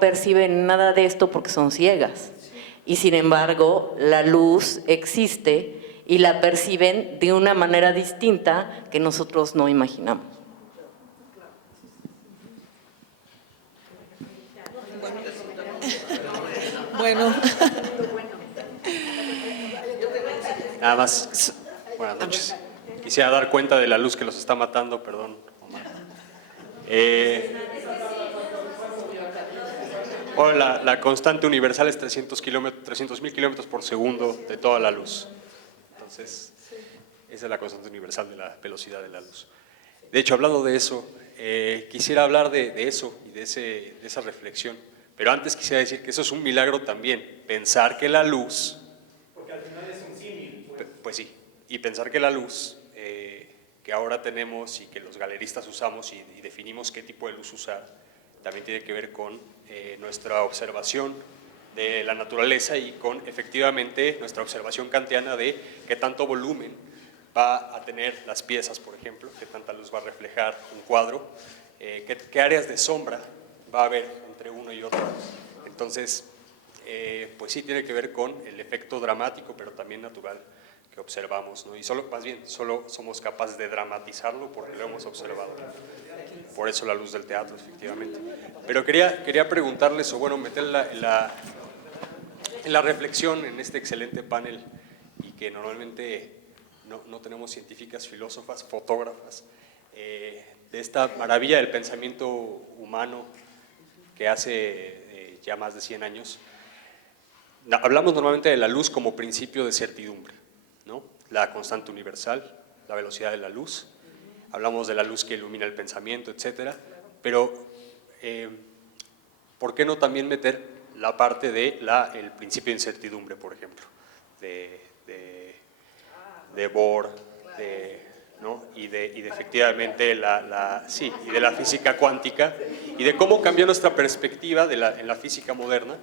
perciben nada de esto porque son ciegas. Y sin embargo, la luz existe y la perciben de una manera distinta que nosotros no imaginamos. Bueno. Nada más, buenas noches. Quisiera dar cuenta de la luz que los está matando, perdón, Omar. Bueno, la constante universal es 300.000 kilómetros por segundo de toda la luz. Entonces, esa es la constante universal de la velocidad de la luz. De hecho, hablando de eso, quisiera hablar de eso y de esa reflexión. Pero antes quisiera decir que eso es un milagro también, pensar que la luz… Porque al final es un símil. Pues sí, y pensar que la luz que ahora tenemos y que los galeristas usamos y definimos qué tipo de luz usar, también tiene que ver con nuestra observación de la naturaleza y con efectivamente nuestra observación kantiana de qué tanto volumen va a tener las piezas, por ejemplo, qué tanta luz va a reflejar un cuadro, qué áreas de sombra va a haber entre uno y otro. Entonces, pues sí tiene que ver con el efecto dramático, pero también natural que observamos, ¿no? Y solo somos capaces de dramatizarlo porque lo hemos observado. Por eso la luz del teatro, efectivamente. Pero quería preguntarles, o bueno, meterla en la reflexión en este excelente panel, y que normalmente no tenemos científicas, filósofas, fotógrafas, de esta maravilla del pensamiento humano que hace ya más de 100 años. Hablamos normalmente de la luz como principio de certidumbre, ¿no? La constante universal, la velocidad de la luz. Hablamos de la luz que ilumina el pensamiento, etcétera. Pero, ¿por qué no también meter la parte del principio de incertidumbre, por ejemplo? De Bohr, ¿no? y de efectivamente y de la física cuántica, y de cómo cambió nuestra perspectiva en la física moderna,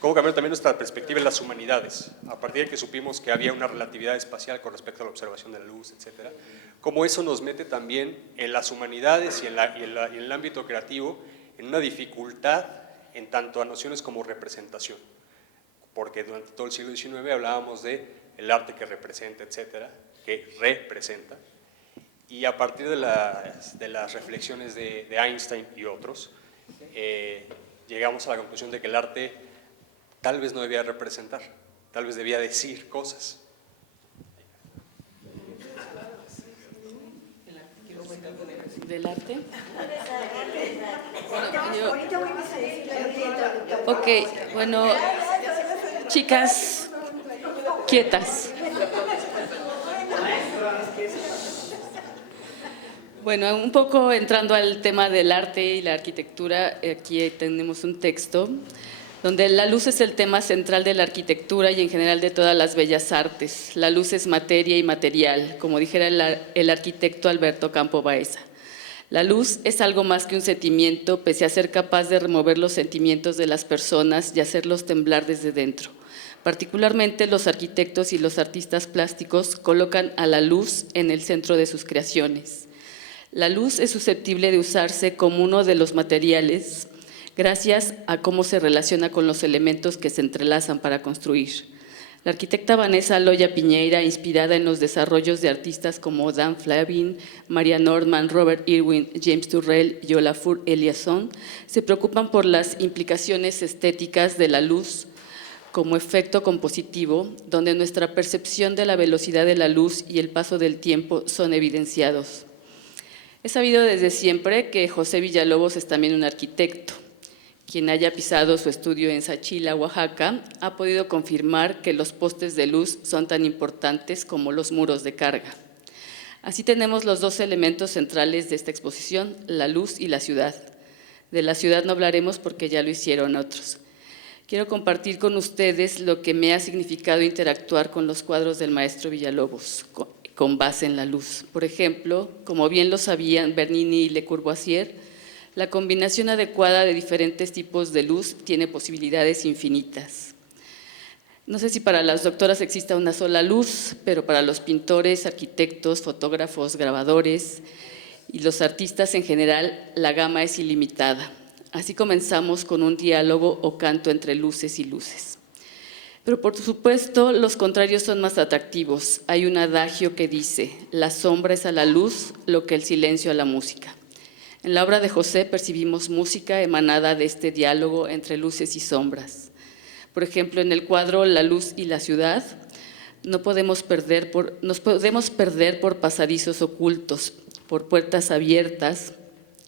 cómo cambió también nuestra perspectiva en las humanidades, a partir de que supimos que había una relatividad espacial con respecto a la observación de la luz, etcétera. Cómo eso nos mete también en las humanidades y en el ámbito creativo en una dificultad en tanto a nociones como representación, porque durante todo el siglo XIX hablábamos de el arte que representa, etcétera, que representa, y a partir de las reflexiones de Einstein y otros, llegamos a la conclusión de que el arte tal vez no debía representar, tal vez debía decir cosas. ¿Del arte? Ok, bueno, chicas, quietas. Bueno, un poco entrando al tema del arte y la arquitectura, aquí tenemos un texto donde la luz es el tema central de la arquitectura y en general de todas las bellas artes. La luz es materia y material, como dijera el arquitecto Alberto Campo Baeza. La luz es algo más que un sentimiento, pese a ser capaz de remover los sentimientos de las personas y hacerlos temblar desde dentro. Particularmente los arquitectos y los artistas plásticos colocan a la luz en el centro de sus creaciones. La luz es susceptible de usarse como uno de los materiales gracias a cómo se relaciona con los elementos que se entrelazan para construir. La arquitecta Vanessa Loya Piñeira, inspirada en los desarrollos de artistas como Dan Flavin, Maria Nordman, Robert Irwin, James Turrell y Olafur Eliasson, se preocupan por las implicaciones estéticas de la luz como efecto compositivo, donde nuestra percepción de la velocidad de la luz y el paso del tiempo son evidenciados. He sabido desde siempre que José Villalobos es también un arquitecto. Quien haya pisado su estudio en Sachila, Oaxaca, ha podido confirmar que los postes de luz son tan importantes como los muros de carga. Así tenemos los dos elementos centrales de esta exposición, la luz y la ciudad. De la ciudad no hablaremos porque ya lo hicieron otros. Quiero compartir con ustedes lo que me ha significado interactuar con los cuadros del maestro Villalobos, con base en la luz. Por ejemplo, como bien lo sabían Bernini y Le Corbusier, la combinación adecuada de diferentes tipos de luz tiene posibilidades infinitas. No sé si para las doctoras exista una sola luz, pero para los pintores, arquitectos, fotógrafos, grabadores y los artistas en general, la gama es ilimitada. Así comenzamos con un diálogo o canto entre luces y luces. Pero por supuesto, los contrarios son más atractivos. Hay un adagio que dice: la sombra es a la luz lo que el silencio a la música. En la obra de José percibimos música emanada de este diálogo entre luces y sombras. Por ejemplo, en el cuadro La luz y la ciudad, nos podemos perder por pasadizos ocultos, por puertas abiertas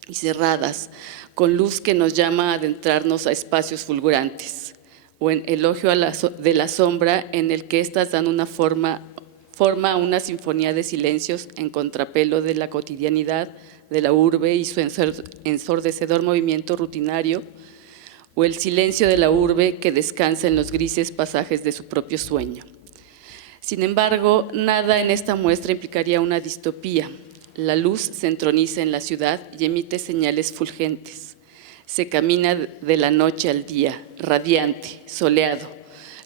y cerradas, con luz que nos llama a adentrarnos a espacios fulgurantes, o en Elogio de la sombra, en el que éstas dan una forma a una sinfonía de silencios en contrapelo de la cotidianidad de la urbe y su ensordecedor movimiento rutinario, o el silencio de la urbe que descansa en los grises pasajes de su propio sueño. Sin embargo, nada en esta muestra implicaría una distopía. La luz se entroniza en la ciudad y emite señales fulgentes. Se camina de la noche al día, radiante, soleado.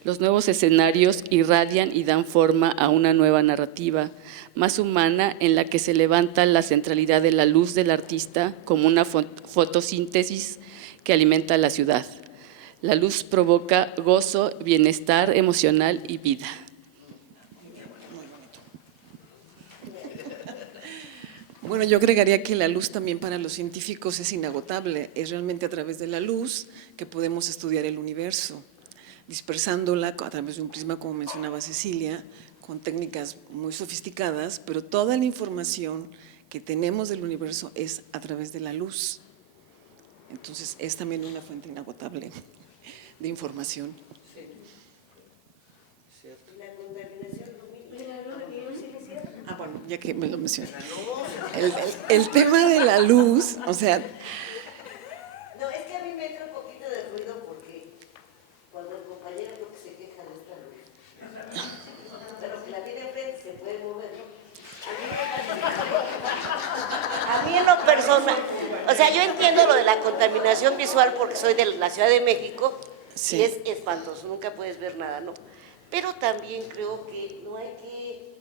Los nuevos escenarios irradian y dan forma a una nueva narrativa, más humana, en la que se levanta la centralidad de la luz del artista como una fotosíntesis que alimenta la ciudad. La luz provoca gozo, bienestar emocional y vida. Bueno, yo agregaría que la luz también para los científicos es inagotable. Es realmente a través de la luz que podemos estudiar el universo, dispersándola a través de un prisma, como mencionaba Cecilia, con técnicas muy sofisticadas, pero toda la información que tenemos del universo es a través de la luz. Entonces, es también una fuente inagotable de información. Ah, bueno, ya que me lo mencioné. El tema de la luz, o sea… No, es que a mí me entra un poquito de ruido porque cuando el compañero creo que se queja de esta luz, pero que la tiene enfrente se puede mover, ¿no? A mí en lo personal, o sea, yo entiendo lo de la contaminación visual porque soy de la Ciudad de México, Sí. y es espantoso, nunca puedes ver nada, ¿no? Pero también creo que no hay que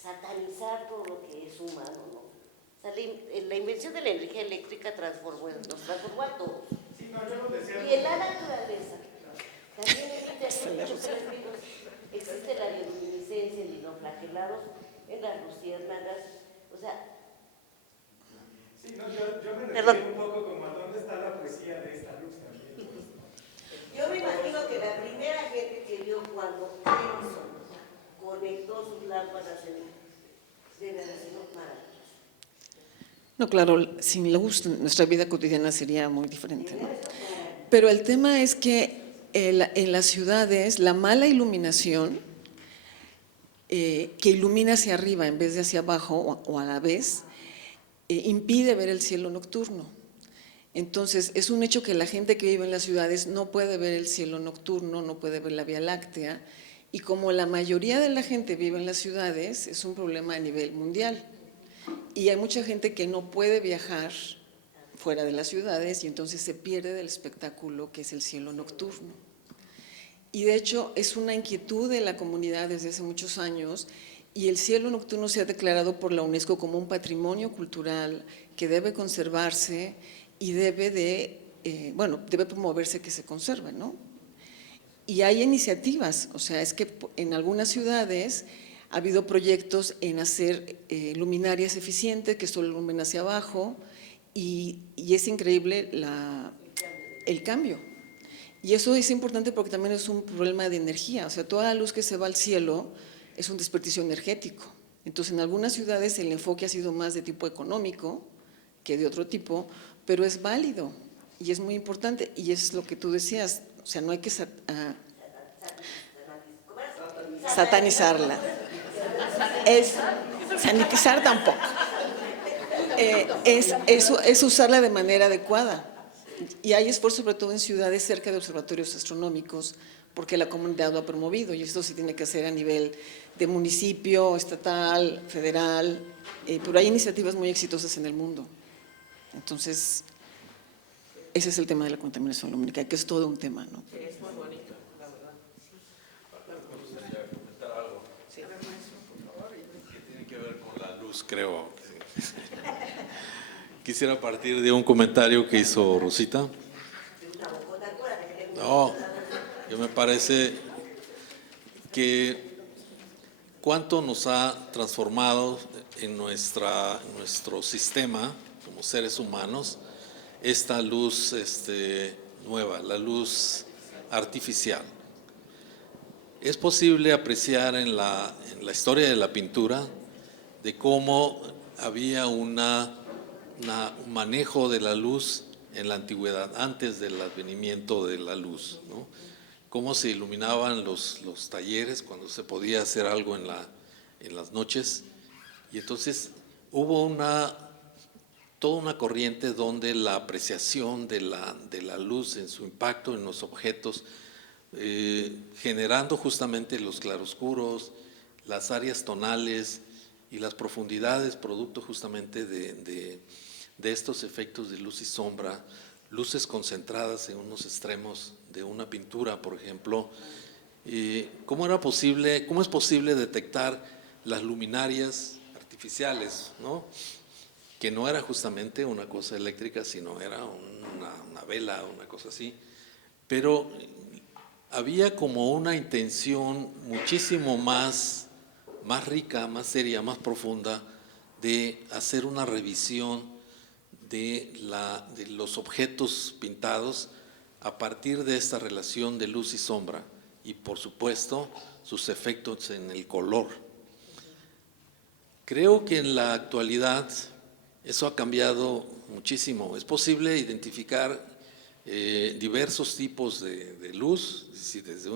satanizar todo lo que es humano, ¿no? O sea, la invención de la energía eléctrica nos transformó a todos. Sí, no, yo lo decía. Y en la naturaleza también existe la bioluminiscencia en dinoflagelados, en las luciérnagas, o sea… Sí, no, yo me Perdón. refiero un poco como a dónde está la poesía de esta luz también. Yo me imagino que la primera gente que vio cuando Edison conectó sus lámparas debe haber sido maravilloso. No, claro, sin luz nuestra vida cotidiana sería muy diferente, ¿no? Pero el tema es que en las ciudades la mala iluminación, que ilumina hacia arriba en vez de hacia abajo o a la vez, impide ver el cielo nocturno. Entonces, es un hecho que la gente que vive en las ciudades no puede ver el cielo nocturno, no puede ver la Vía Láctea, y como la mayoría de la gente vive en las ciudades, es un problema a nivel mundial. Y hay mucha gente que no puede viajar fuera de las ciudades y entonces se pierde del espectáculo que es el cielo nocturno. Y de hecho es una inquietud de la comunidad desde hace muchos años, y el cielo nocturno se ha declarado por la UNESCO como un patrimonio cultural que debe conservarse y debe debe promoverse que se conserve, ¿no? Y hay iniciativas, o sea, es que en algunas ciudades ha habido proyectos en hacer luminarias eficientes que solo iluminan hacia abajo, y es increíble el cambio. Y eso es importante porque también es un problema de energía, o sea, toda la luz que se va al cielo es un desperdicio energético. Entonces, en algunas ciudades el enfoque ha sido más de tipo económico que de otro tipo, pero es válido y es muy importante, y es lo que tú decías, o sea, no hay que satanizarla. Es sanitizar tampoco. Es usarla de manera adecuada. Y hay esfuerzo sobre todo en ciudades cerca de observatorios astronómicos, porque la comunidad lo ha promovido, y esto sí tiene que hacer a nivel de municipio, estatal, federal, pero hay iniciativas muy exitosas en el mundo. Entonces, ese es el tema de la contaminación lumínica, que es todo un tema, ¿no? Sí, es muy bonito, la verdad. Me gustaría comentar algo. Sí. A ver, maestro, por favor. Que tiene que ver con la luz, creo. Quisiera partir de un comentario que hizo Rosita. No, yo me parece que cuánto nos ha transformado en nuestro sistema como seres humanos esta luz nueva, la luz artificial. Es posible apreciar en la historia de la pintura de cómo había un manejo de la luz en la antigüedad, antes del advenimiento de la luz, ¿no? Cómo se iluminaban los talleres cuando se podía hacer algo en las noches. Y entonces hubo toda una corriente donde la apreciación de la luz en su impacto en los objetos, generando justamente los claroscuros, las áreas tonales y las profundidades, producto justamente de estos efectos de luz y sombra, luces concentradas en unos extremos de una pintura, por ejemplo. ¿Cómo es posible detectar las luminarias artificiales, ¿no? Que no era justamente una cosa eléctrica, sino era una vela, una cosa así, pero había como una intención muchísimo más rica, más seria, más profunda, de hacer una revisión de los objetos pintados a partir de esta relación de luz y sombra y, por supuesto, sus efectos en el color. Creo que en la actualidad eso ha cambiado muchísimo. Es posible identificar diversos tipos de luz, desde